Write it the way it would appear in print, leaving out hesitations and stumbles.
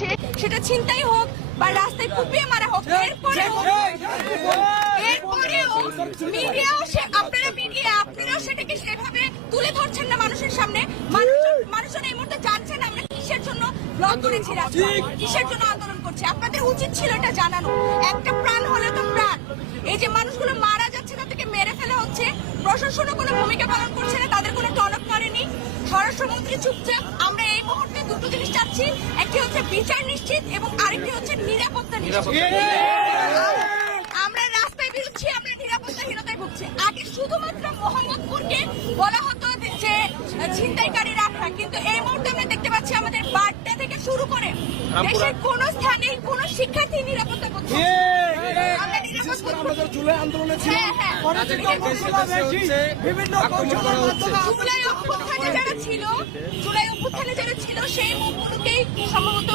হচ্ছে, সেটা ছিনতাই হোক বা রাস্তায় কুপিয়ে মারা হোক, এরপরেও আপনারাও সেটাকে সেভাবে তুলে ধরছেন না মানুষের সামনে। মানুষজন এই মুহূর্তে জানছেন আমরা কিসের জন্য ব্লক করেছি, কিসের জন্য আন্দোলন করছি। আপনাদের উচিত ছিল এটা জানানো। একটা প্রাণ হলে তো প্রাণ, এই যে মানুষগুলো মারা যাচ্ছে তাদেরকে মেরে ফেলা হচ্ছে, প্রশাসনও কোনো ভূমিকা পালন করছে না, তাদের কোনো টনক করেনি, স্বরাষ্ট্রমন্ত্রী চুপচাপ। আমরা এই মুহূর্তে দুটো জিনিস চাচ্ছি, একটি হচ্ছে বিচার নিশ্চিত এবং আরেকটি হচ্ছে নিরাপত্তা নিশ্চিত। আমরা রাস্তায় বেরোচ্ছি, আমরা নিরাপত্তাহীনতায় ভুগছি। আগে শুধুমাত্র মোহাম্মদপুরকে বলা হতো যে ছিনতাইকারী রাখা, কিন্তু এই মুহূর্তে আমরা দেখতে পাচ্ছি আমাদের বাড্ডা থেকে শুরু করে দেশের কোন স্থানে কোন শিক্ষার্থী নিরাপত্তা করছে। জুলাই অভ্যুত্থানে যারা ছিল সেই মুখগুলোকেই সম্ভবত